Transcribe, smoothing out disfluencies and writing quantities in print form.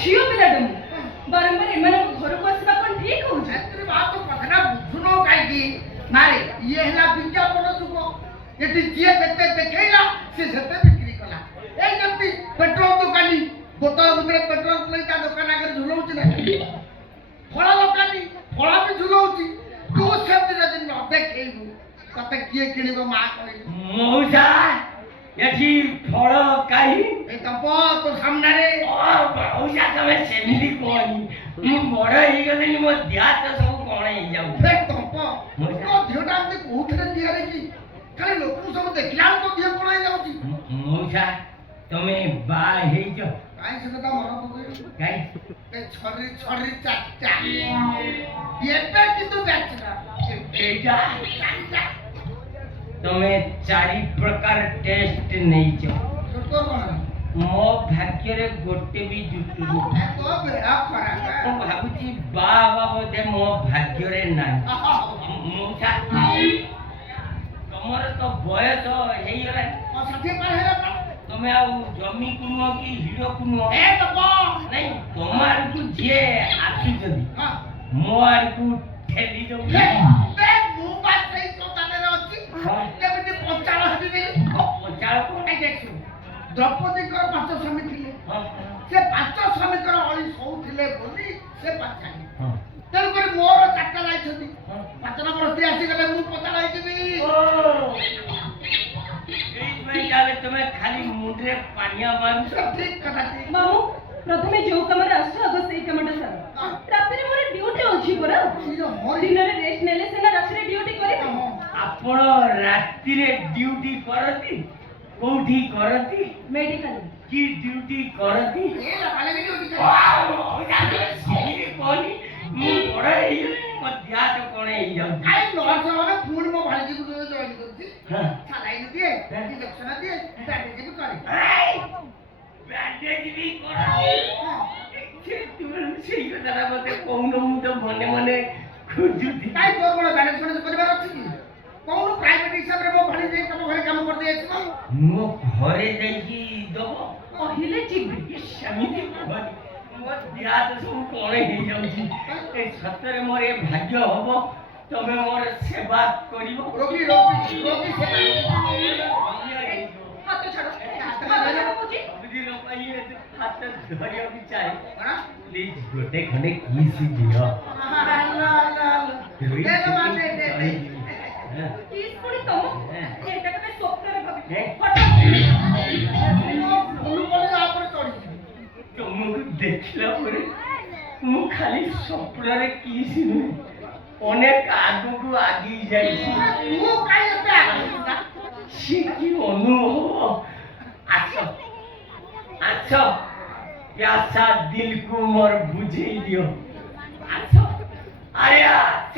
ଝିଅ ପିଲାଟେ ମୁଁ ବାରମ୍ବାର ଏମାନଙ୍କ ଘରକୁ ଆସିବା କ'ଣ ଠିକ ହଉଛି? ଏଥିରେ ମା ତୁ କଥାଟା ବୁଝୁନ କାହିଁକି? ମାରେ ଇଏ ହେଲା ବିଜ୍ଞାପନ ଯୁଗ। ଏଠି ଯିଏ ଯେତେ ଦେଖେଇଲା ସେ ସେତେ ବିକ୍ରି କଲା। ଏଇ ଯେମିତି ପେଟ୍ରୋଲ ଦୋକାନୀ ବୋତଲ ଭିତରେ ପେଟ୍ରୋଲ ପୁରେଇ ତା ଦୋକାନ ଆଗରେ ଝୁଲଉଛି ନା, ଫଳ ଦୋକାନୀ ଫଳ ବି ଝୁଲଉଛି। ତୁ ସେମିତି ଯଦି ନ ଦେଖେଇବୁ ତତେ କିଏ କିଣିବ ମା କହିଲୁ? ମଉସା ଏଠି ଫଳ କାହିଁ? ଏଇ ତପ ତୋ ସାମ୍ନାରେ। ମଉସା ତମେ ସେମିତି କୁହନି, ମୁଁ ବଡ ହେଇଗଲିଣି, ମୋ ଦେହ ତ ସବୁ କଣ ହେଇଯାଉଛି। ଏ ତପ ତୋ ଝିଅଟା ଏମିତି କୋଉଥିରେ ତିଆରି ହେଇଛି? ଖାଲି ଲୋକଙ୍କୁ ସବୁ ଦେଖିଲା ବେଳକୁ ତୋ ଝିଅ କଣ ହେଇଯାଉଛି? ମଉସା ତମେ ବାହା ହେଇଛ? କାହିଁ ସେ କଥା ମନେ ପକେଇଲୁ? କାହିଁ? ଏ ଛରି ଛରି ଚାଚା ଏବେ କିନ୍ତୁ ବ୍ୟାଚଲର। ଏଇଟା ତମେ 4 ପ୍ରକାର ଟେଷ୍ଟ ନେଇଛ, ତୋର କଣ? ମୋ ଭାଗ୍ୟରେ ଗୋଟେ ବି ଜୁଟୁନି। ତୋ ବେଳା ଖରାପ। ମୁଁ ଭାବୁଛି ବାହା ହବା ବୋଧେ ମୋ ଭାଗ୍ୟରେ ନାହିଁ। ମଉସା ତମର ତ ବୟସ ହେଇଗଲାଣି, 60 ପାର ହେଲା। ତମେ ଆଉ ଜମିକୁ ନୁହଁ କି ହିଡ଼କୁ ନୁହଁ। ଏ ତପ ନାଇଁ, ତମ ଆଡକୁ ଯିଏ ଆସୁଛନ୍ତି ମୋ ଆଡକୁ ଠେଲି ଦଉଛି। ମୁଁ ବା ସେଇ ସନ୍ତାନରେ ଅଛି। ଯେମିତି ପଞ୍ଚାଳ ହେବି। ପଚାଳ କଣ? ଦେଖିବୁ ଦ୍ରୌପଦୀଙ୍କର 5 ସ୍ୱାମୀ ଥିଲେ। ସେ 5 ସ୍ୱାମୀଙ୍କର ଅଳି ଶୋଉଥିଲେ ବୋଲି ସେ ପାଚାଳି। ତେଣୁକରି ମୋର 4ଟା ଯାଇଛନ୍ତି। 5 ନମ୍ବର ସ୍ତ୍ରୀ ଆସିଗଲେ ମୁଁ ପଚାଳ ହେଇଯିବି। এইভাবে যাবে তুমি খালি মুন্ডরে পানিয়া মারুছ। ঠিক কথা ঠিক। ମାମୁଁ ପ୍ରଥମେ ଯୋଉ କାମରେ ଆସୁଛ ଆଗ ସେଇ କାମଟା ସାର। ରାତିରେ ମୋର ଡ୍ୟୁଟି ଅଛି ପରା। ଦିନରେ ରେଷ୍ଟ ନେଲେ ସିନା ରାତିରେ ଡ୍ୟୁଟି କରିବି। ଆପଣ ରାତିରେ ଡ୍ୟୁଟି କରନ୍ତି? କୋଉଠି କରନ୍ତି? ମେଡିକାଲ। କି ଡ୍ୟୁଟି କରନ୍ତି? ଏ ଲଗାଲେ ବି ଡ୍ୟୁଟି ମୁଁ ବଡ଼ ହେଇଗଲିଣି, ମୋ ଦେହ ତ କଣ ହେଇଯାଉଛି। ଆଇ ନର୍ସ ମାନେ ପୁଣି ମୋ ଭାଣିଜୀକୁ ଜଏନ୍ କରୁଛି। ସାଲାଇନ ଦିଏ, ଇଞ୍ଜେକ୍ସନ ଦିଏ, ବ୍ୟାଣ୍ଡେଜ ବି କରେ। ବ୍ୟାଣ୍ଡେଜ ବି କରନ୍ତି? ସେଇ କଥାଟା ମତେ କହୁନ, ମୁଁ ତ ମନେ ମନେ ଖୋଜୁଛି। କାଇଁ ତୋର କଣ ବ୍ୟାଣ୍ଡେଜ ଫ୍ୟାଣ୍ଡେଜ କରିବାର ଅଛି କି? କହୁନୁ ପ୍ରାଇଭେଟ ହିସାବରେ ମୋ ଭାଣିଜୀ ତମ ଘରେ କାମ କରିଦେଇ ଆସିବ। ମୋ ଘରେ ଯାଇକି ଦବ? କହିଲେ ଯିବି। ସେମିତି କୁହନି, ମୋ ଦେହ ତ ସବୁ କଣ ହେଇଯାଉଛି। ଏ ସତରେ ମୋର ଏ ଭାଗ୍ୟ ହବ ତମେ ମୋର ସେବା କରିବ? ରୋଗୀ ରୋଗୀ ରୋଗୀ ସେବା। ହାତ ଛାଡ। ହାତ କହୁଛି। ସବୁଦିନ ପାଇଁ ହାତ ଧରିବାକୁ ଚାହେଁ। କଣ? ପ୍ଲିଜ ଗୋଟେ ଖଣ୍ଡେ କିସ୍ ଦିଅ। କିସ୍ ପୁଣି ତମ? ଏଇଟା କେବେ ସ୍ୱପ୍ନରେ ଭାବିନି। ତମକୁ ଦେଖିଲା ପରେ ମୁଁ ଖାଲି ସ୍ୱପ୍ନରେ କିସ୍ ନୁହେଁ, ଅନେକ ଆଗକୁ ଆଗେଇ ଯାଇଛି। ସେ କି ଅନୁଭବ! ଆସ ଆସ, ପ୍ୟାସା ଦିଲକୁ ମୋର ବୁଝେଇ ଦିଅ। ଆସ, ଆରେ ଆସ।